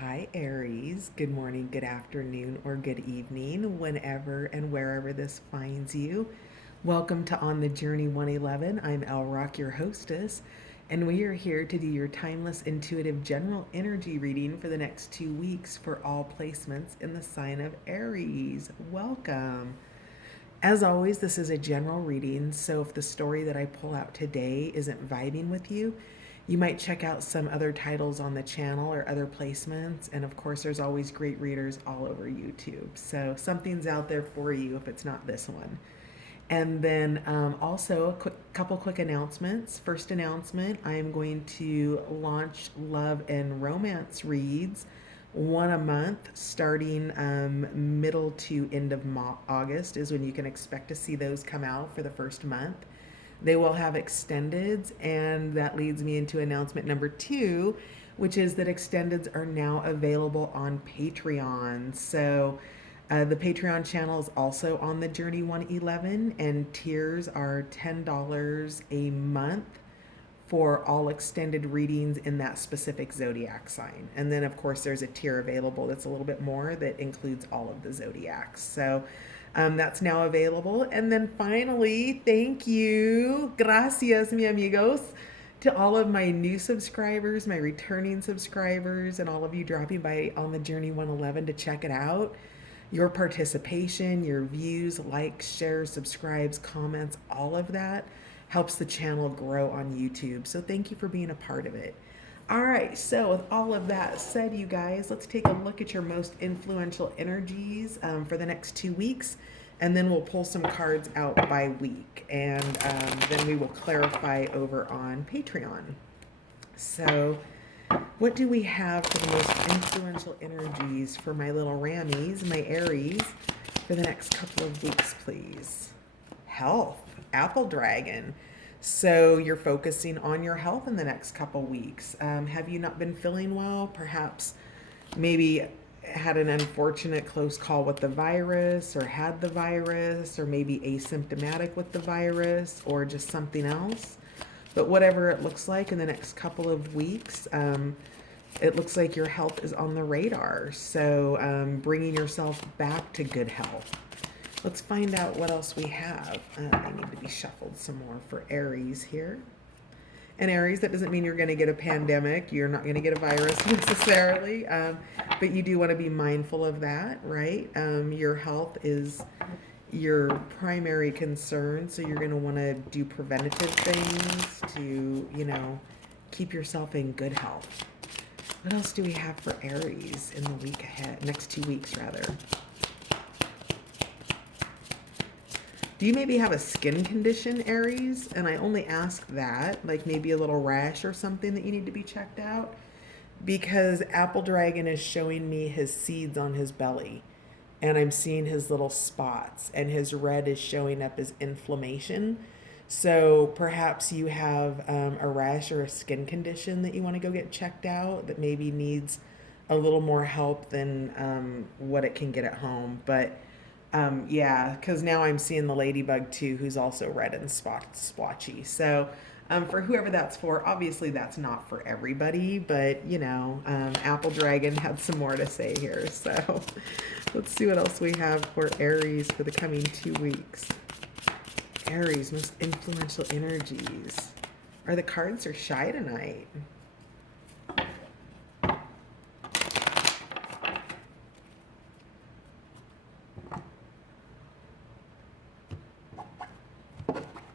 Hi, Aries. Good morning, good afternoon, or good evening, whenever and wherever this finds you. Welcome to On the Journey 111. I'm El Rock, your hostess, and we are here to do your timeless, intuitive, general energy reading for the next 2 weeks for all placements in the sign of Aries. Welcome. As always, this is a general reading, so if the story that I pull out today isn't vibing with you, you might check out some other titles on the channel or other placements. And of course, there's always great readers all over YouTube. So something's out there for you if it's not this one. And then also a couple quick announcements. First announcement, I am going to launch love and romance reads, one a month, starting middle to end of August is when you can expect to see those come out for the first month. They will have extendeds, and that leads me into announcement number 2, which is that extendeds are now available on Patreon. So the Patreon channel is also on the Journey 111, and tiers are $10 a month for all extended readings in that specific zodiac sign. And then, of course, there's a tier available that's a little bit more that includes all of the zodiacs. So that's now available. And then finally, thank you, gracias, mi amigos, to all of my new subscribers, my returning subscribers, and all of you dropping by on the Journey 111 to check it out. Your participation, your views, likes, shares, subscribes, comments, all of that helps the channel grow on YouTube. So thank you for being a part of it. All right, so with all of that said, you guys, let's take a look at your most influential energies for the next 2 weeks, and then we'll pull some cards out by week, and then we will clarify over on Patreon. So what do we have for the most influential energies for my little Rammies, my Aries, for the next couple of weeks, please? Health, Apple Dragon. So you're focusing on your health in the next couple weeks. Have you not been feeling well? Perhaps maybe had an unfortunate close call with the virus, or had the virus, or maybe asymptomatic with the virus, or just something else. But whatever it looks like in the next couple of weeks, it looks like your health is on the radar. So bringing yourself back to good health. Let's find out what else we have. They need to be shuffled some more for Aries here. And Aries, that doesn't mean you're going to get a pandemic. You're not going to get a virus necessarily. But you do want to be mindful of that, right? Your health is your primary concern. So you're going to want to do preventative things to, keep yourself in good health. What else do we have for Aries in the week ahead? Next 2 weeks, rather. Do you maybe have a skin condition, Aries? And I only ask that, like maybe a little rash or something that you need to be checked out, because Apple Dragon is showing me his seeds on his belly, and I'm seeing his little spots, and his red is showing up as inflammation. So perhaps you have a rash or a skin condition that you want to go get checked out that maybe needs a little more help than what it can get at home. But yeah, because now I'm seeing the ladybug too, who's also red and splotchy. So for whoever that's for, obviously that's not for everybody, but Apple Dragon had some more to say here. So let's see what else we have for Aries for the coming 2 weeks. Aries, most influential energies. Are the cards are shy tonight?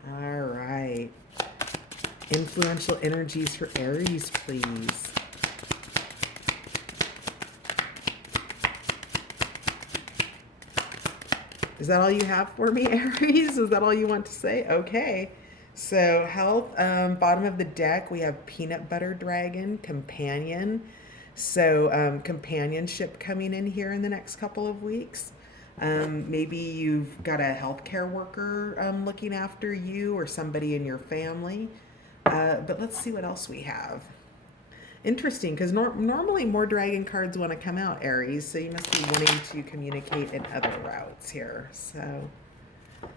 All right. Influential energies for Aries, please. Is that all you have for me, Aries? Is that all you want to say? Okay. So health, bottom of the deck, we have Peanut Butter Dragon, Companion. So companionship coming in here in the next couple of weeks. Maybe you've got a healthcare worker looking after you, or somebody in your family. But let's see what else we have. Interesting, because normally more dragon cards want to come out, Aries, so you must be wanting to communicate in other routes here. So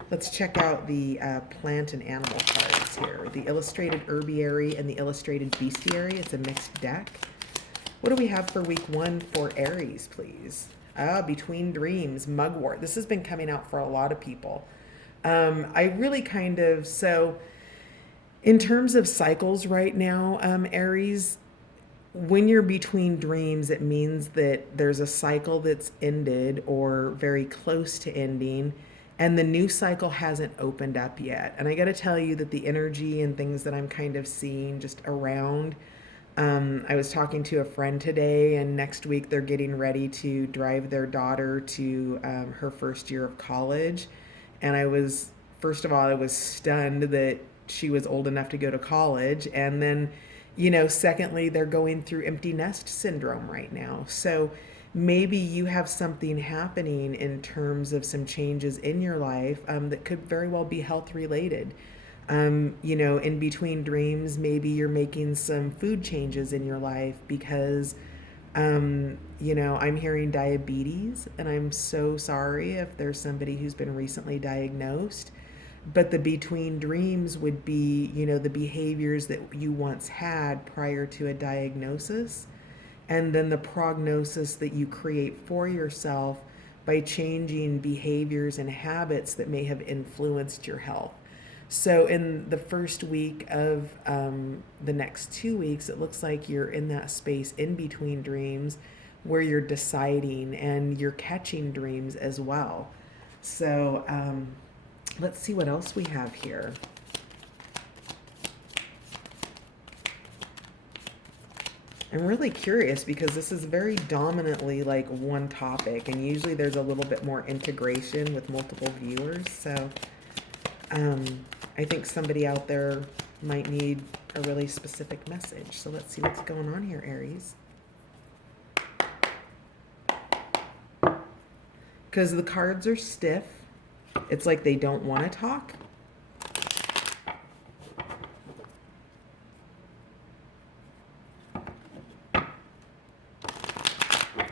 let's check out the plant and animal cards here. The illustrated herbiary and the illustrated bestiary. It's a mixed deck. What do we have for week 1 for Aries, please? Between dreams, mugwort. This has been coming out for a lot of people. I really so in terms of cycles right now, Aries, when you're between dreams, it means that there's a cycle that's ended or very close to ending, and the new cycle hasn't opened up yet. And I got to tell you that the energy and things that I'm kind of seeing just around. I was talking to a friend today, and next week they're getting ready to drive their daughter to her first year of college. And first of all, I was stunned that she was old enough to go to college. And then, secondly, they're going through empty nest syndrome right now. So maybe you have something happening in terms of some changes in your life that could very well be health related. In between dreams, maybe you're making some food changes in your life because, I'm hearing diabetes, and I'm so sorry if there's somebody who's been recently diagnosed. But the between dreams would be, the behaviors that you once had prior to a diagnosis, and then the prognosis that you create for yourself by changing behaviors and habits that may have influenced your health. So, in the first week of the next 2 weeks, it looks like you're in that space in between dreams where you're deciding and you're catching dreams as well. So, let's see what else we have here. I'm really curious because this is very dominantly like one topic, and usually there's a little bit more integration with multiple viewers. So I think somebody out there might need a really specific message. So let's see what's going on here, Aries. Because the cards are stiff. It's like they don't want to talk.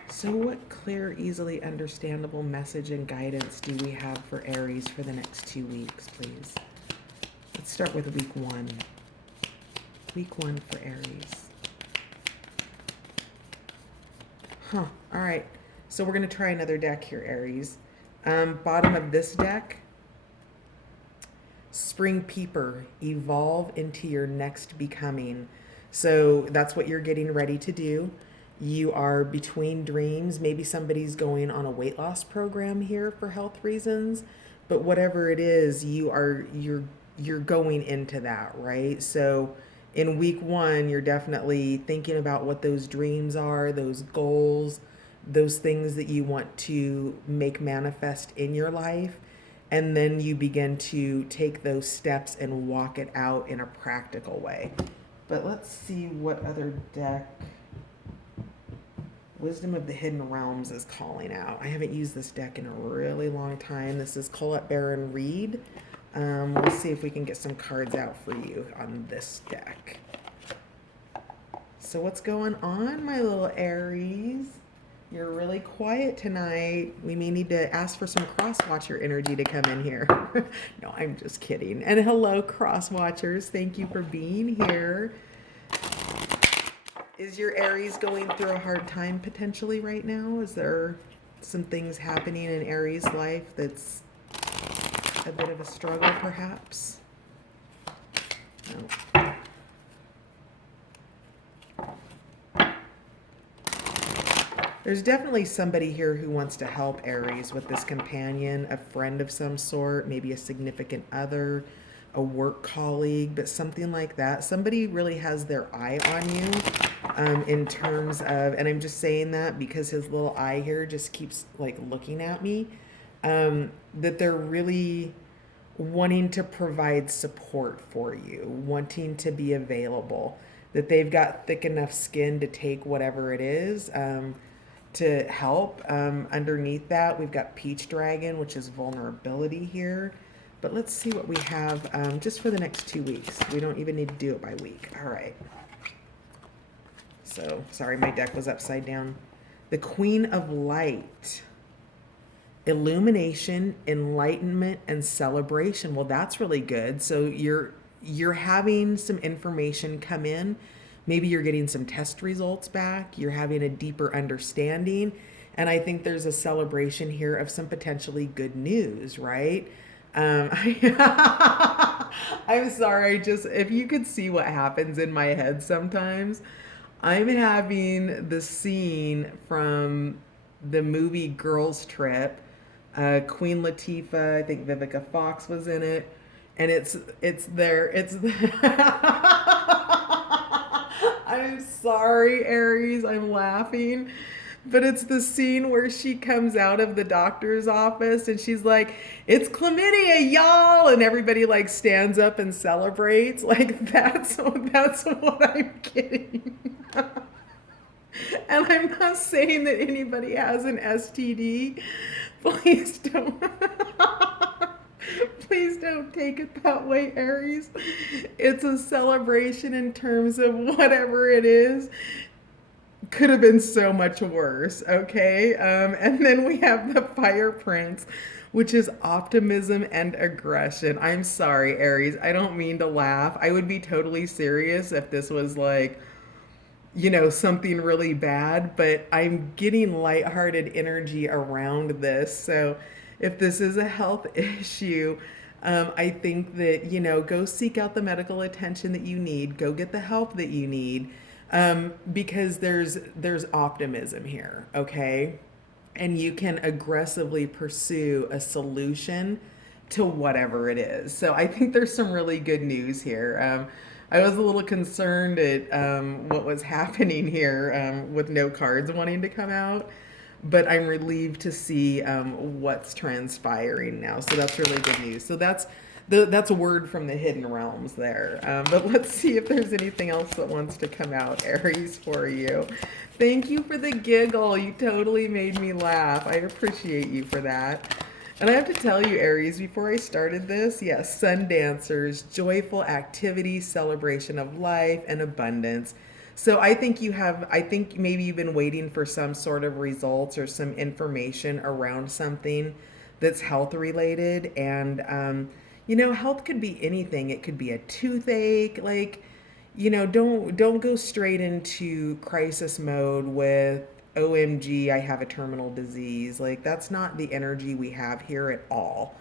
So what clear, easily understandable message and guidance do we have for Aries for the next 2 weeks, please? Let's start with week 1. Week 1 for Aries. All right. So we're going to try another deck here, Aries. Bottom of this deck, Spring Peeper, evolve into your next becoming. So that's what you're getting ready to do. You are between dreams. Maybe somebody's going on a weight loss program here for health reasons, but whatever it is, you're going into that, right? So in week 1, you're definitely thinking about what those dreams are, those goals, those things that you want to make manifest in your life. And then you begin to take those steps and walk it out in a practical way. But let's see what other deck Wisdom of the Hidden Realms is calling out. I haven't used this deck in a really long time. This is Colette Baron Reed. We'll see if we can get some cards out for you on this deck. So what's going on, my little Aries? You're really quiet tonight. We may need to ask for some cross-watcher energy to come in here. No, I'm just kidding. And hello, cross-watchers. Thank you for being here. Is your Aries going through a hard time potentially right now? Is there some things happening in Aries' life that's a bit of a struggle, perhaps? No. There's definitely somebody here who wants to help Aries with this companion, a friend of some sort, maybe a significant other, a work colleague, but something like that. Somebody really has their eye on you in terms of, and I'm just saying that because his little eye here just keeps like looking at me, that they're really wanting to provide support for you, wanting to be available, that they've got thick enough skin to take whatever it is to help. Underneath that, we've got Peach Dragon, which is vulnerability here. But let's see what we have just for the next 2 weeks. We don't even need to do it by week. All right. So, sorry, my deck was upside down. The Queen of Light. Illumination, enlightenment, and celebration. Well, that's really good. So you're having some information come in, maybe you're getting some test results back, you're having a deeper understanding. And I think there's a celebration here of some potentially good news, right? I'm sorry, just if you could see what happens in my head sometimes, I'm having the scene from the movie Girls Trip. Queen Latifah, I think Vivica Fox was in it, and it's I'm sorry, Aries, I'm laughing. But it's the scene where she comes out of the doctor's office and she's like, "It's chlamydia, y'all!" And everybody like stands up and celebrates. Like that's what I'm getting. And I'm not saying that anybody has an STD. Please don't. Please don't take it that way, Aries. It's a celebration in terms of whatever it is. Could have been so much worse, okay? And then we have the fire prince, which is optimism and aggression. I'm sorry, Aries. I don't mean to laugh. I would be totally serious if this was like, something really bad, but I'm getting lighthearted energy around this. So if this is a health issue, I think that, go seek out the medical attention that you need, go get the help that you need, because there's optimism here, okay? And you can aggressively pursue a solution to whatever it is. So I think there's some really good news here. I was a little concerned at what was happening here with no cards wanting to come out, but I'm relieved to see what's transpiring now. So that's really good news. So that's a word from the hidden realms there. But let's see if there's anything else that wants to come out, Aries, for you. Thank you for the giggle. You totally made me laugh. I appreciate you for that. And I have to tell you, Aries, before I started this, yes, sun dancers, joyful activity, celebration of life, and abundance. So I think maybe you've been waiting for some sort of results or some information around something that's health related. And, health could be anything. It could be a toothache. Like, don't go straight into crisis mode with, OMG, I have a terminal disease. Like, that's not the energy we have here at all.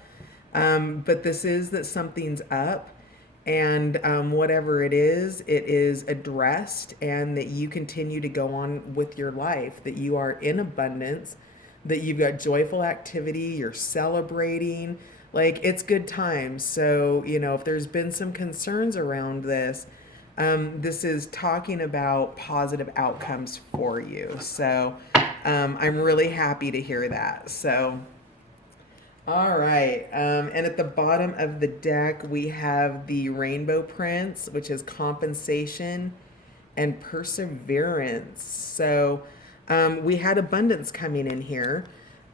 But this is that something's up, and whatever it is addressed, and that you continue to go on with your life, that you are in abundance, that you've got joyful activity, you're celebrating. Like, it's good times. So, if there's been some concerns around this is talking about positive outcomes for you. So I'm really happy to hear that. So, all right. And at the bottom of the deck, we have the Rainbow Prince, which is compensation and perseverance. So we had abundance coming in here.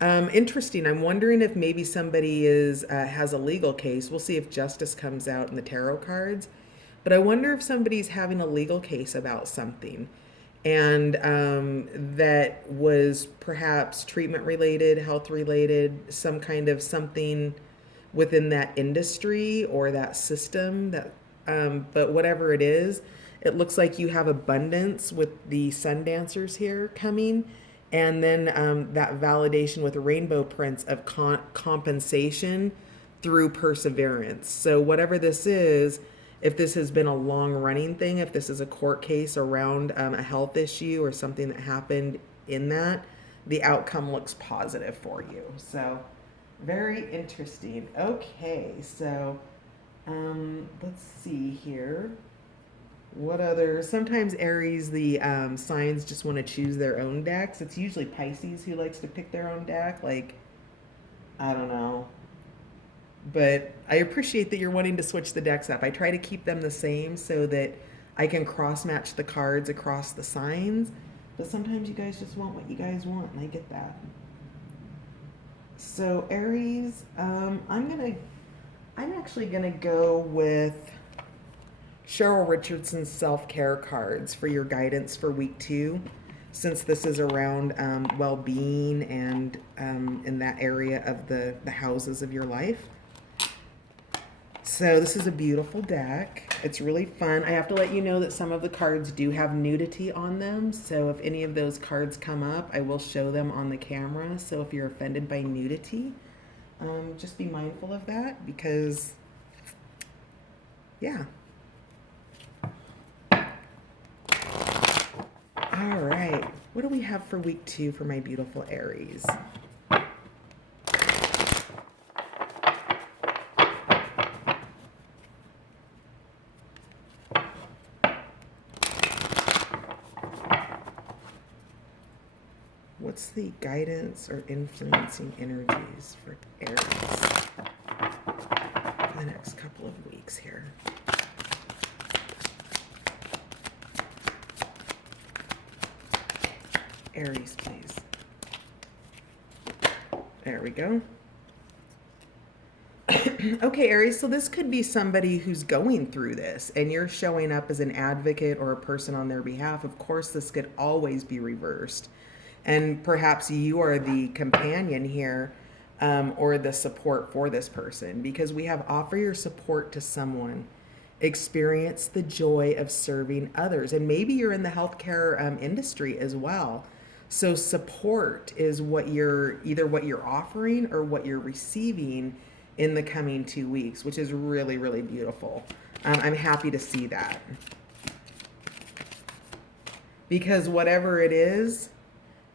Interesting. I'm wondering if maybe somebody has a legal case. We'll see if justice comes out in the tarot cards. But I wonder if somebody's having a legal case about something, and that was perhaps treatment related, health related, some kind of something within that industry or that system. But whatever it is, it looks like you have abundance with the sun dancers here coming, and then that validation with the Rainbow Prince of compensation through perseverance. So whatever this is, if this has been a long running thing, if this is a court case around a health issue or something that happened in that, the outcome looks positive for you. So very interesting. Okay, so let's see here. What other, sometimes Aries, the signs just want to choose their own decks. It's usually Pisces who likes to pick their own deck. Like, I don't know. But I appreciate that you're wanting to switch the decks up. I try to keep them the same so that I can cross match the cards across the signs. But sometimes you guys just want what you guys want, and I get that. So Aries, I'm actually gonna go with Cheryl Richardson's self-care cards for your guidance for week 2, since this is around well-being and in that area of the houses of your life. So this is a beautiful deck. It's really fun. I have to let you know that some of the cards do have nudity on them. So if any of those cards come up, I will show them on the camera. So if you're offended by nudity, just be mindful of that because, yeah. All right. What do we have for week 2 for my beautiful Aries? What's the guidance or influencing energies for Aries for the next couple of weeks here? Aries, please. There we go. Okay, Aries, so this could be somebody who's going through this and you're showing up as an advocate or a person on their behalf. Of course, this could always be reversed. And perhaps you are the companion here, or the support for this person, because we have offer your support to someone, experience the joy of serving others. And maybe you're in the healthcare industry as well. So support is what you're either what you're offering or what you're receiving in the coming 2 weeks, which is really, really beautiful. I'm happy to see that. Because whatever it is,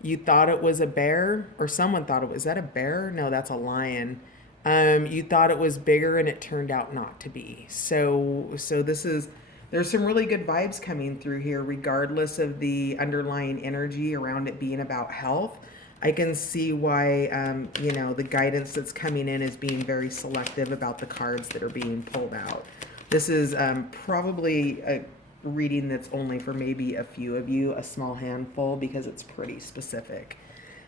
you thought it was a bear, or someone thought it was, is that a bear? No, that's a lion. You thought it was bigger and it turned out not to be. So this is, there's some really good vibes coming through here, regardless of the underlying energy around it being about health. I can see why, the guidance that's coming in is being very selective about the cards that are being pulled out. This is probably a reading that's only for maybe a few of you, a small handful, because it's pretty specific.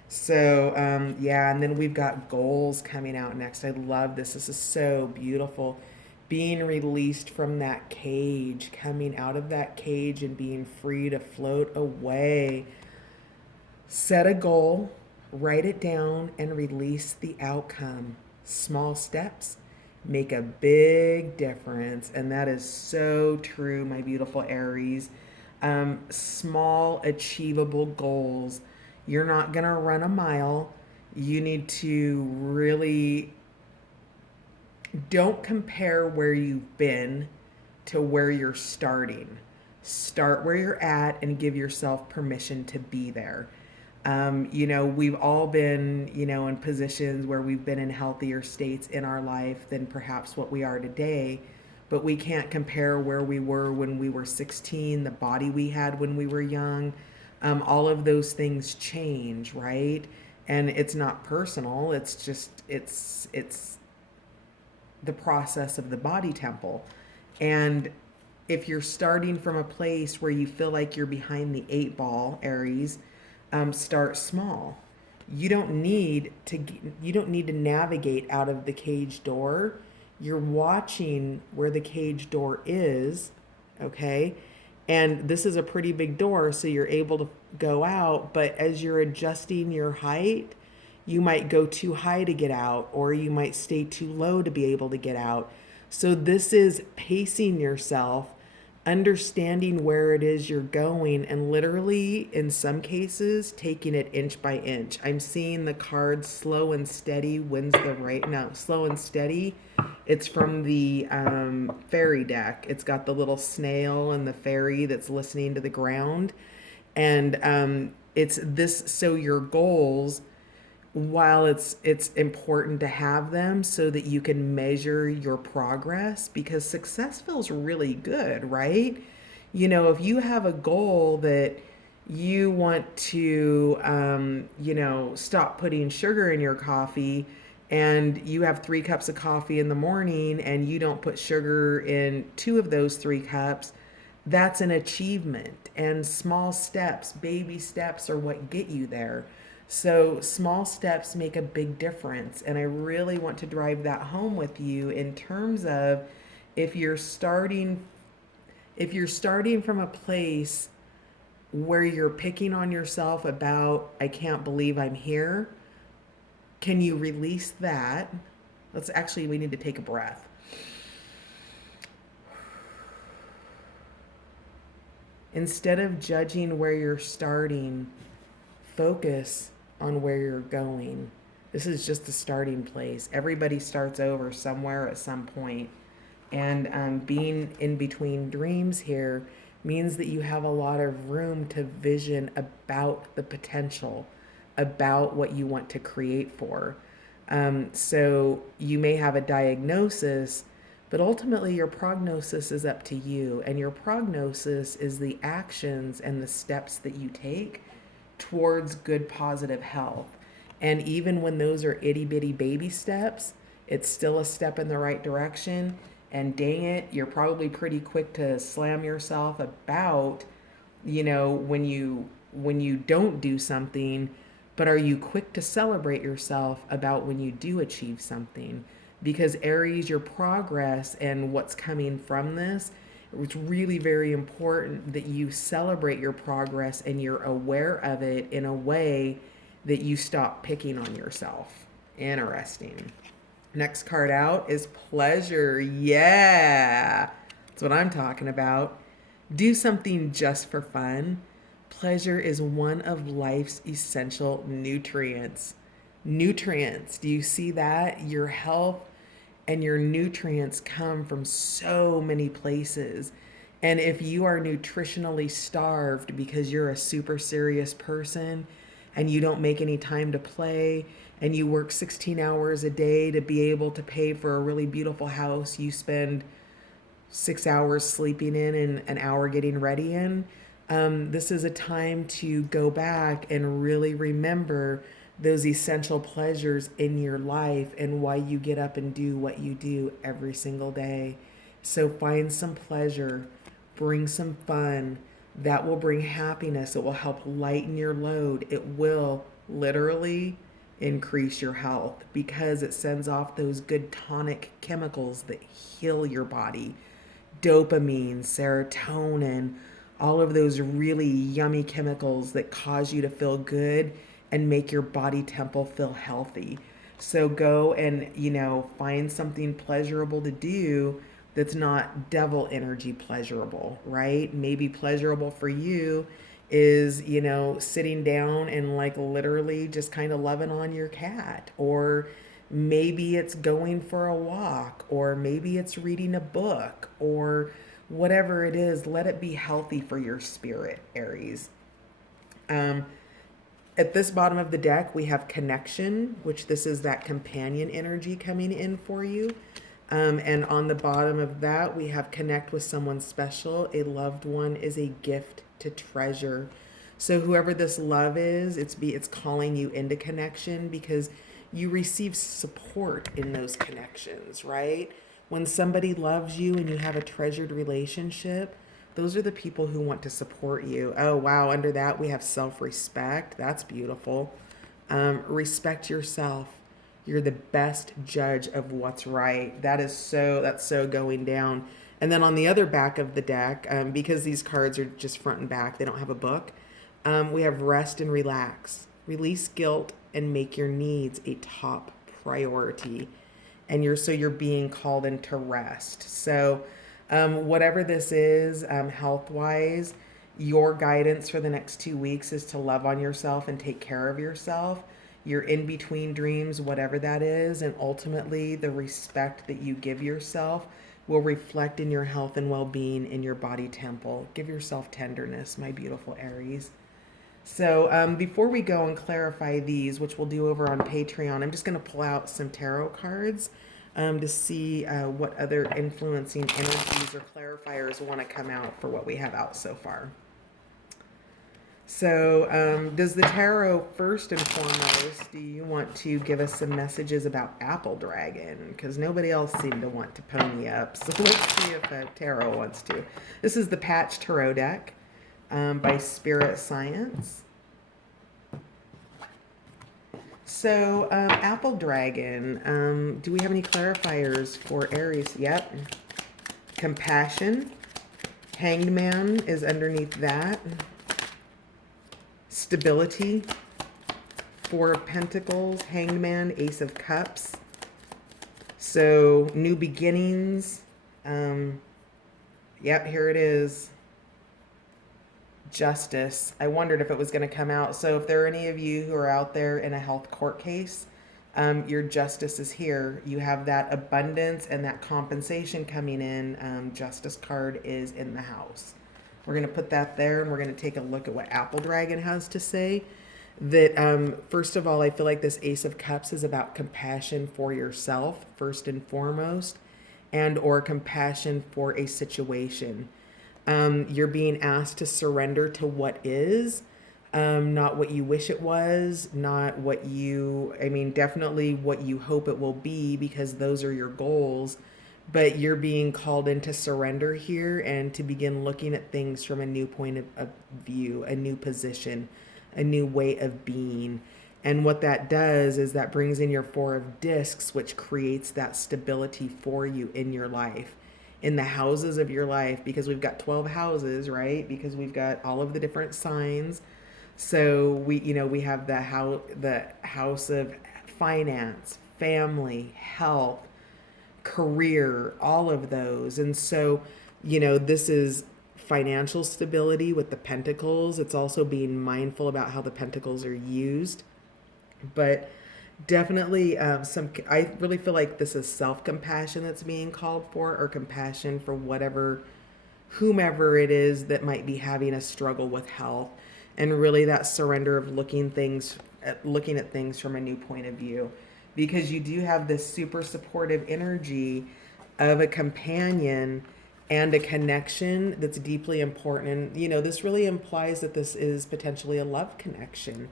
So, yeah, and then we've got goals coming out next. I love this. This is so beautiful. Being released from that cage, coming out of that cage and being free to float away. Set a goal, write it down, and release the outcome. Small steps make a big difference. And that is so true, my beautiful Aries. Small, achievable goals. You're not going to run a mile. You need to really don't compare where you've been to where you're starting. Start where you're at and give yourself permission to be there. We've all been, in positions where we've been in healthier states in our life than perhaps what we are today, but we can't compare where we were when we were 16, the body we had when we were young. All of those things change, right? And it's not personal. It's just, it's the process of the body temple. And if you're starting from a place where you feel like you're behind the 8 ball, Aries, start small. You don't need to navigate out of the cage door. You're watching where the cage door is, okay? And this is a pretty big door, so you're able to go out, but as you're adjusting your height, you might go too high to get out, or you might stay too low to be able to get out. So this is pacing yourself, understanding where it is you're going, and literally in some cases taking it inch by inch. I'm seeing the card slow and steady wins the race. No, slow and steady. It's from the fairy deck. It's got the little snail and the fairy that's listening to the ground. And it's this, so your goals, while it's important to have them so that you can measure your progress, because success feels really good, right? If you have a goal that you want to stop putting sugar in your coffee, and you have 3 cups of coffee in the morning and you don't put sugar in 2 of those 3 cups, that's an achievement. And small steps, baby steps, are what get you there. So small steps make a big difference. And I really want to drive that home with you in terms of if you're starting from a place where you're picking on yourself about, I can't believe I'm here, can you release that? We need to take a breath. Instead of judging where you're starting, focus on where you're going. This is just the starting place. Everybody starts over somewhere at some point. And being in between dreams here means that you have a lot of room to vision about the potential, about what you want to create for. So you may have a diagnosis, but ultimately your prognosis is up to you. And your prognosis is the actions and the steps that you take towards good, positive health. And even when those are itty bitty baby steps, it's still a step in the right direction. And dang it, you're probably pretty quick to slam yourself about, when you don't do something, but are you quick to celebrate yourself about when you do achieve something? Because Aries, your progress and what's coming from this, it's really very important that you celebrate your progress and you're aware of it in a way that you stop picking on yourself. Interesting. Next card out is pleasure. Yeah, that's what I'm talking about. Do something just for fun. Pleasure is one of life's essential nutrients. Nutrients. Do you see that? Your health and your nutrients come from so many places. And if you are nutritionally starved because you're a super serious person and you don't make any time to play and you work 16 hours a day to be able to pay for a really beautiful house you spend 6 hours sleeping in and an hour getting ready in, this is a time to go back and really remember those essential pleasures in your life and why you get up and do what you do every single day. So find some pleasure, bring some fun. That will bring happiness. It will help lighten your load. It will literally increase your health because it sends off those good tonic chemicals that heal your body. Dopamine, serotonin, all of those really yummy chemicals that cause you to feel good and make your body temple feel healthy. So go and, find something pleasurable to do that's not devil energy pleasurable, right? Maybe pleasurable for you is, sitting down and like literally just kind of loving on your cat, or maybe it's going for a walk, or maybe it's reading a book, or whatever it is. Let it be healthy for your spirit, Aries. At this bottom of the deck, we have connection, which this is that companion energy coming in for you. And on the bottom of that, we have connect with someone special. A loved one is a gift to treasure. So whoever this love is, it's calling you into connection because you receive support in those connections, right? When somebody loves you and you have a treasured relationship, those are the people who want to support you. Oh, wow. Under that, we have self-respect. That's beautiful. Respect yourself. You're the best judge of what's right. That's so going down. And then on the other back of the deck, because these cards are just front and back, they don't have a book, we have rest and relax. Release guilt and make your needs a top priority. And you're being called into rest. So whatever this is, health-wise, your guidance for the next 2 weeks is to love on yourself and take care of yourself. Your in-between dreams, whatever that is, and ultimately the respect that you give yourself will reflect in your health and well-being in your body temple. Give yourself tenderness, my beautiful Aries. So before we go and clarify these, which we'll do over on Patreon, I'm just going to pull out some tarot cards to see what other influencing energies or clarifiers want to come out for what we have out so far. So does the tarot, first and foremost, do you want to give us some messages about Apple Dragon? Because nobody else seemed to want to pony up. So let's see if tarot wants to. This is the Patch Tarot deck by Spirit Science. So Apple Dragon, do we have any clarifiers for Aries? Yep. Compassion. Hanged Man is underneath that. Stability. Four of Pentacles. Hanged Man. Ace of Cups. So new beginnings. Yep, here it is. justice. I wondered if it was going to come out. So if there are any of you who are out there in a health court case, your justice is here. You have that abundance and that compensation coming in. Justice card is in the house. We're going to put that there, and we're going to take a look at what Apple Dragon has to say. That first of all, I feel like this Ace of Cups is about compassion for yourself first and foremost, and or compassion for a situation. You're being asked to surrender to what is, not what you wish it was, not what you, I mean, definitely what you hope it will be, because those are your goals. But you're being called into surrender here and to begin looking at things from a new point of view, a new position, a new way of being. And what that does is that brings in your Four of Discs, which creates that stability for you in your life, in the houses of your life, because we've got 12 houses, right? Because we've got all of the different signs. So we have the house of finance, family, health, career, all of those. And so, this is financial stability with the pentacles. It's also being mindful about how the pentacles are used. But definitely I really feel like this is self-compassion that's being called for, or compassion for whomever it is that might be having a struggle with health, and really that surrender of looking at things from a new point of view, because you do have this super supportive energy of a companion and a connection that's deeply important. And this really implies that this is potentially a love connection,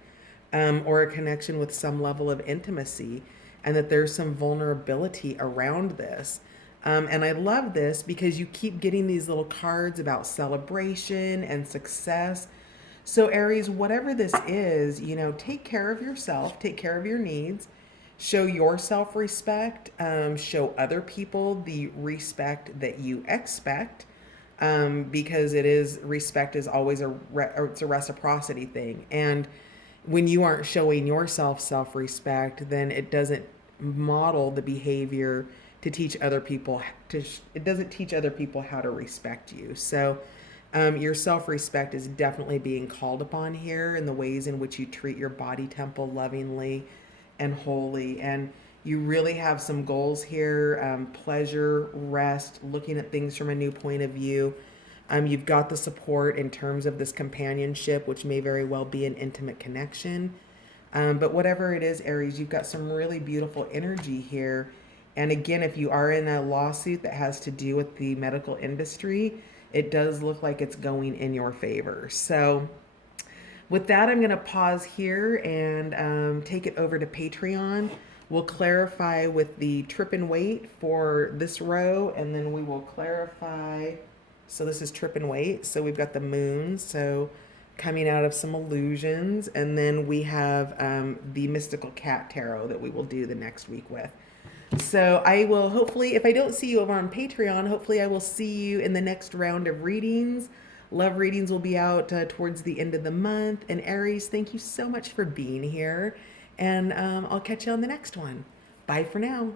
or a connection with some level of intimacy, and that there's some vulnerability around this. And I love this because you keep getting these little cards about celebration and success. So, Aries, whatever this is, take care of yourself, take care of your needs, show your self respect, show other people the respect that you expect. Because respect is always it's a reciprocity thing. And when you aren't showing yourself self-respect, then it doesn't model the behavior to teach other people it doesn't teach other people how to respect you. So your self-respect is definitely being called upon here in the ways in which you treat your body temple lovingly and wholly. And you really have some goals here: pleasure, rest, looking at things from a new point of view. You've got the support in terms of this companionship, which may very well be an intimate connection. But whatever it is, Aries, you've got some really beautiful energy here. And again, if you are in a lawsuit that has to do with the medical industry, it does look like it's going in your favor. So with that, I'm going to pause here and take it over to Patreon. We'll clarify with the trip and wait for this row, and then we will clarify. So this is trip and wait. So we've got the moon, so coming out of some illusions. And then we have the mystical cat tarot that we will do the next week with. So I will hopefully, if I don't see you over on Patreon, hopefully I will see you in the next round of readings. Love readings will be out towards the end of the month. And Aries, thank you so much for being here. And I'll catch you on the next one. Bye for now.